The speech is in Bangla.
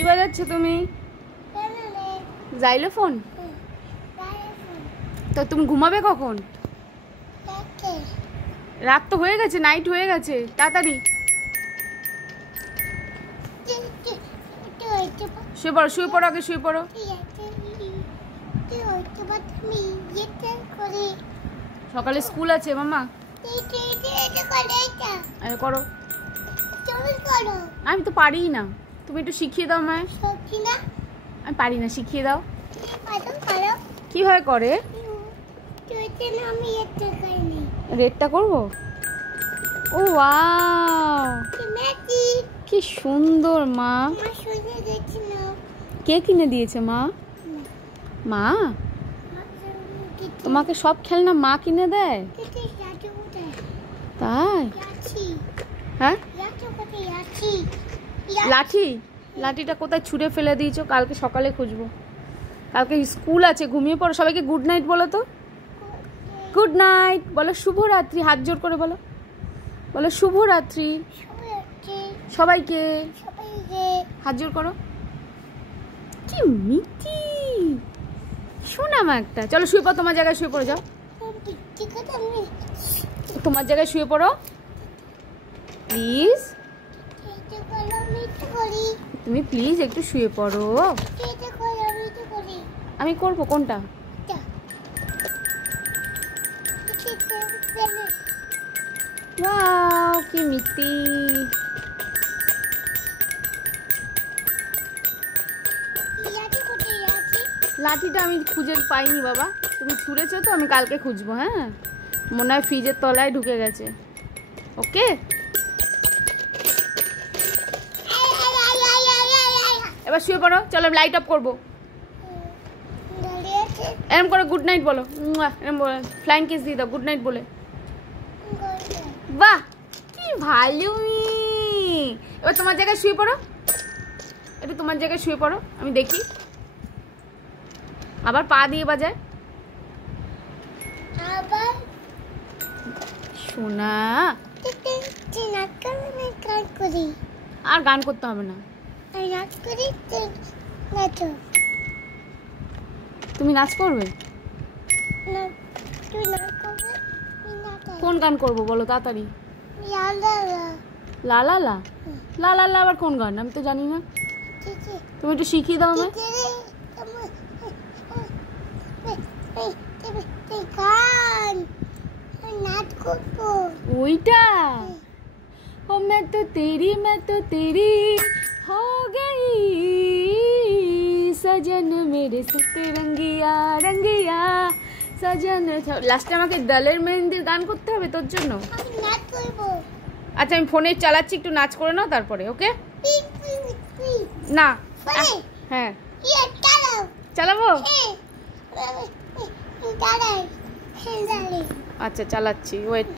কি বাজাচ্ছ তুমি? জাইলোফোন। তো তুমি ঘুমাবে কখন? রাত তো হয়ে গেছে, নাইট হয়ে গেছে, তাড়াতাড়ি শুয়ে পড়ো, শুয়ে পড়ো, আগে শুয়ে পড়ো। সকালে স্কুল আছে মামা। করো। আমি তো পারি না, তুমি একটু শিখিয়ে দাও আমায়। আমি পারি না, শিখিয়ে দাও কিভাবে করে। রেডটা করবো। ও ওয়াও, কি সুন্দর মা। কে কিনে দিয়েছে মা? মা তোমাকে সব খেলনা মা কিনে দেয়? তাই? হ্যাঁ, লাঠি। লাঠিটা কোথায় ছুঁড়ে ফেলে দিয়েছো? কালকে সকালে খুঁজবো, কালকে স্কুল আছে। ঘুমিয়ে পড়ো। সবাইকে গুড নাইট বলো তো। গুড নাইট বলো। শুভরাত্রি। হাত জোর করে বলো, বলো শুভরাত্রি সবাইকে। হাত জোর করো। কি মিষ্টি শোনা মা একটা। চলো শুয়ে পড়ো, তোমার জায়গায় শুয়ে পড়ো। যাও তোমার জায়গায় শুয়ে পড়ো প্লিজ। তুমি প্লিজ একটু শুয়ে পড়ো। আমি করবো কোনটা? ওয়াও, কি মিষ্টি। লাঠিটা আমি খুঁজে পাইনি বাবা, তুমি ছুঁড়েছো তো, আমি কালকে খুঁজবো। হ্যাঁ, মনে হয় ফ্রিজের তলায় ঢুকে গেছে। ওকে, এবার শুয়ে পড়ো। চলো লাইট অফ করবো। এরম করে গুড নাইট বলো। এরম বলো, ফ্লাইং কিস দিয়ে দাও গুড নাইট বলে। বাহ, কি ভালো। এবার তোমার জায়গায় শুয়ে পড়ো। একটু তোমার জায়গায় শুয়ে পড়ো, আমি দেখি। আবার পা দিয়ে বাজায়। সোনা, আর গান করতে হবে না। তুমি নাচ করবে? কোন গান করবো বলো তাড়াতাড়ি। লা লা লা। লা লা লা আবার কোন গান? আমি তো জানি না, তুমি একটু শিখিয়ে দাও আমায়। ওইটা ও मैं तो तेरी हो गई सजन मेरे सतरंगिया रंगिया सजन। লাস্টে আমাকে দলের মেহেন্দির গান করতে হবে তোর জন্য। আচ্ছা, আমি ফোনে চালাচ্ছি, একটু নাচ করে নাও তারপরে। ওকে না, হ্যাঁ চালাবো। আচ্ছা চালাচ্ছি, ওয়েট।